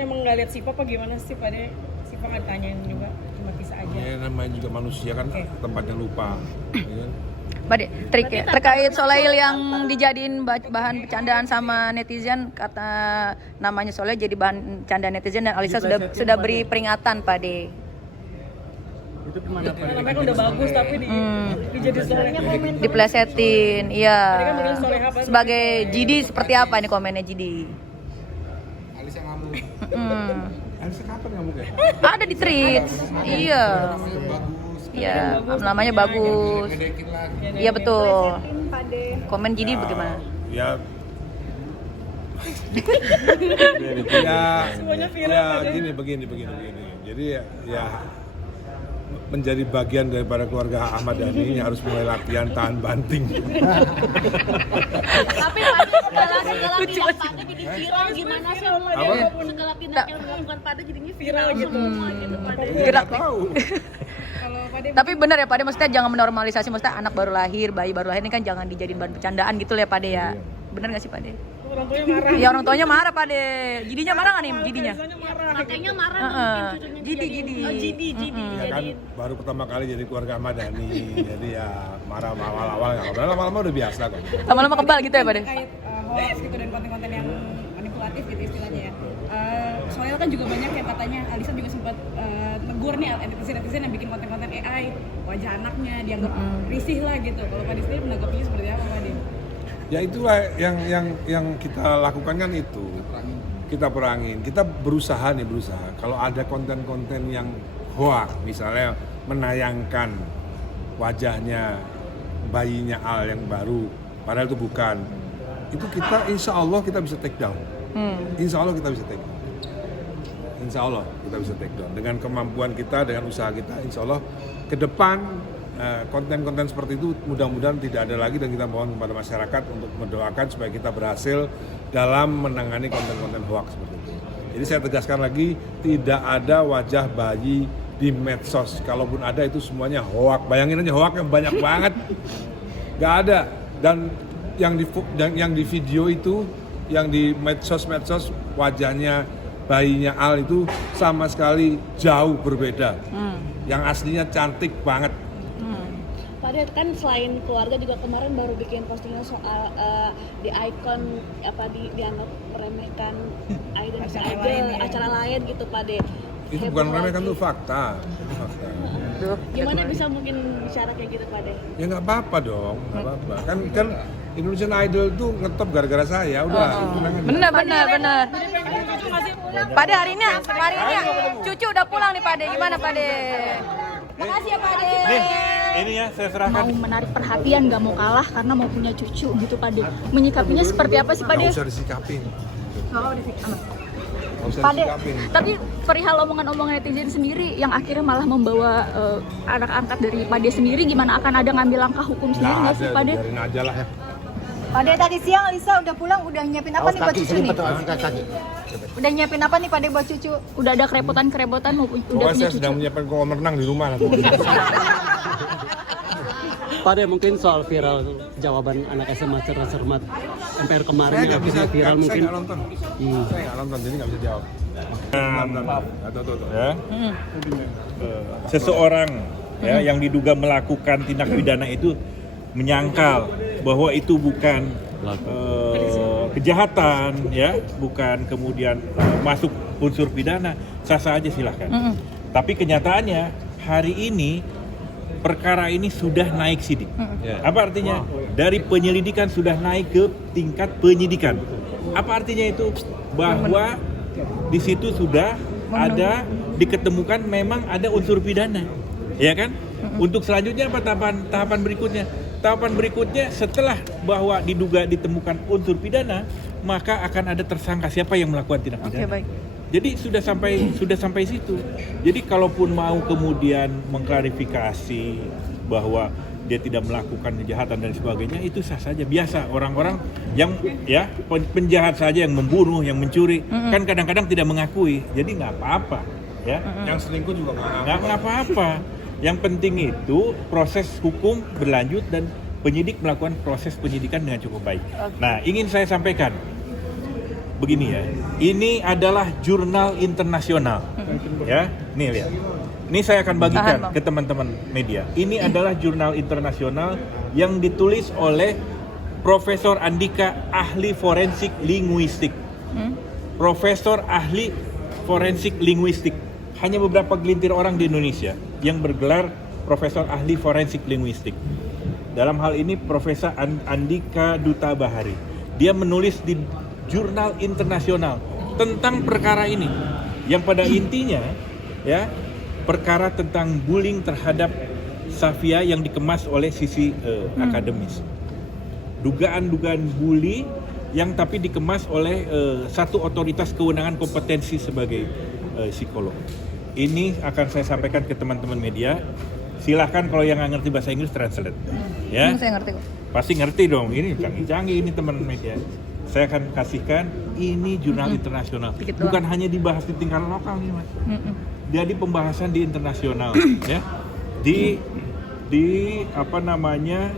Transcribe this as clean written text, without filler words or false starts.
Emang nggak lihat Sipa apa gimana sih Pak De? Sipa nggak ditanyain juga, cuma kisah aja. Ya namanya juga manusia kan, tempatnya lupa. Ya kan? Bade, trik ya. Terkait Soleil yang dijadiin bahan bercandaan sama netizen, kata namanya Soleil jadi bahan candaan netizen dan Alisa sudah beri peringatan Pak De. Itu gimana Pak? Namanya kan udah bagus tapi dijadi soalnya komen. Diplesetin, iya. Tadi kan bener Soleha apa? Sebagai Jidi seperti apa ini komennya Jidi? Alisa ngamuk. Hmm. Alisa kapan ngamuk ya? Ada di tweets. Iya. Namanya bagus. Iya, namanya bagus. Ngedekin lagi. Iya betul. Komen Jidi bagaimana? Ya, Semuanya viral ya aja. begini. Jadi ya menjadi bagian daripada keluarga Ahmad Dhani harus mulai latihan tahan banting. Tapi Pade segala tindak Pade jadi viral gimana sih? Apa? Segala tindak yang dilakukan Pade jadinya viral Gitu. semua gitu Pade. Gerak. Tahu. Kalau Pak De Tapi benar ya Pak De, maksudnya jangan menormalisasi, maksudnya anak baru lahir, bayi baru lahir ini kan jangan dijadiin bahan bercandaan gitu ya Pak De ya. Benar nggak sih Pak De? orang tuanya marah. Ya orang tuanya marah Pak De. Jidinya marah nggak nih Jidinya? Biasanya marah. Kakeknya marah Heeh. mungkin cucunya Jidi. Oh, Jidi Ya kan baru pertama kali jadi keluarga Ahmad Dhani, jadi ya marah awal-awal nggak apa-apa, lama-lama udah biasa kok. Lama-lama kebal gitu ya Pak De? Terkait hoax gitu dan konten-konten yang manipulatif gitu istilahnya ya. Soalnya kan juga banyak yang katanya Alisa juga sempat negur nih netizen yang bikin konten-konten AI wajah anaknya dianggap risih lah gitu. Kalau Pak De sendiri menanggapinya seperti apa Pak De? Ya itulah yang kita lakukan kan itu. Kita perangin, kita berusaha. Kalau ada konten-konten yang hoax, misalnya menayangkan wajahnya bayinya Al yang baru, padahal itu bukan. Itu kita insya Allah kita bisa take down. Insya Allah kita bisa take down. Insya Allah kita bisa take down. Dengan kemampuan kita, dengan usaha kita, insya Allah ke depan konten-konten seperti itu mudah-mudahan tidak ada lagi, dan kita mohon kepada masyarakat untuk mendoakan supaya kita berhasil dalam menangani konten-konten hoax seperti itu. Jadi saya tegaskan lagi, tidak ada wajah bayi di medsos. Kalaupun ada itu semuanya hoax. Bayangin aja hoax yang banyak banget. Gak ada. Dan yang di video itu, yang di medsos wajahnya bayinya Al itu sama sekali jauh berbeda. Yang aslinya cantik banget. Pade kan selain keluarga juga kemarin baru bikin postingan soal di ikon apa dianggap meremehkan idol acara lain gitu Pade. Itu bukan meremehkan, itu fakta. Gimana bisa mungkin bicara kayak gitu Pade? Ya nggak apa-apa dong, nggak apa-apa. Kan Indonesian Idol tuh ngetop gara-gara saya, udah. tenang aja. Benar. Pak De hari ini cucu udah pulang nih Pak De. Gimana Pak De? Makasih ya Pak De. Ini ya saya serahkan. Mau menarik perhatian, nggak mau kalah karena mau punya cucu gitu Pak De. Menyikapinya seperti apa sih Pak De? Nggak usah disikapin. Nggak usah Pak De, disikapin. tapi perihal omongan-omongan netizen sendiri yang akhirnya malah membawa anak angkat dari Pak De sendiri, gimana akan ada ngambil langkah hukum sendiri nggak sih Pak De? Biarin aja lah ya. Pak De, tadi siang Alisa udah pulang, udah nyiapin apa nih buat cucu nih? Udah nyiapin apa nih Pak De buat cucu? Udah ada kerepotan mau udah Pokoknya punya saya cucu? sedang menyiapkan kolam renang di rumah nanti. Pak De, mungkin soal viral jawaban anak SMA cermat MPR kemarin Saya yang nggak bisa, akhirnya viral saya mungkin. nggak nonton. Saya nggak nonton, jadi nggak bisa jawab. Maaf. Tuh. Ya. Seseorang ya yang diduga melakukan tindak pidana itu menyangkal bahwa itu bukan kejahatan, ya, bukan kemudian masuk unsur pidana, sah-sah aja silahkan. Tapi kenyataannya hari ini perkara ini sudah naik sidik. Apa artinya? Dari penyelidikan sudah naik ke tingkat penyidikan. Apa artinya itu? Bahwa di situ sudah ada diketemukan memang ada unsur pidana, ya kan? Untuk selanjutnya apa tahapan berikutnya? Tahapan berikutnya setelah bahwa diduga ditemukan unsur pidana, maka akan ada tersangka siapa yang melakukan tindak pidana. Oke, baik. Jadi sudah sampai situ. Jadi kalaupun mau kemudian mengklarifikasi bahwa dia tidak melakukan kejahatan dan sebagainya, itu sah saja, biasa. Orang-orang yang ya penjahat saja yang membunuh, yang mencuri, kan kadang-kadang tidak mengakui. Jadi nggak apa-apa, ya. Yang selingkuh juga Nggak apa-apa. Yang penting itu proses hukum berlanjut dan penyidik melakukan proses penyidikan dengan cukup baik. Nah, ingin saya sampaikan, begini ya. Ini adalah jurnal internasional. Ya, nih lihat. Ini saya akan bagikan Tahan, Bang. ke teman-teman media. Ini adalah jurnal internasional yang ditulis oleh Profesor Andika, ahli forensik linguistik. Profesor ahli forensik linguistik. Hanya beberapa gelintir orang di Indonesia yang bergelar Profesor ahli forensik linguistik. Dalam hal ini Profesor Andika Duta Bahari. Dia menulis di jurnal internasional tentang perkara ini. Yang pada intinya ya, perkara tentang bullying terhadap Safia yang dikemas oleh sisi akademis. Dugaan-dugaan bully yang tapi dikemas oleh satu otoritas kewenangan kompetensi sebagai psikolog. Ini akan saya sampaikan ke teman-teman media. Silahkan kalau yang nggak ngerti bahasa Inggris translate. Ya. Saya ngerti kok. Pasti ngerti dong. Ini canggih-canggih ini teman media. Saya akan kasihkan ini jurnal internasional. Dikit doang. Bukan hanya dibahas di tingkat lokal nih, Mas. Jadi pembahasan di internasional ya. Di apa namanya?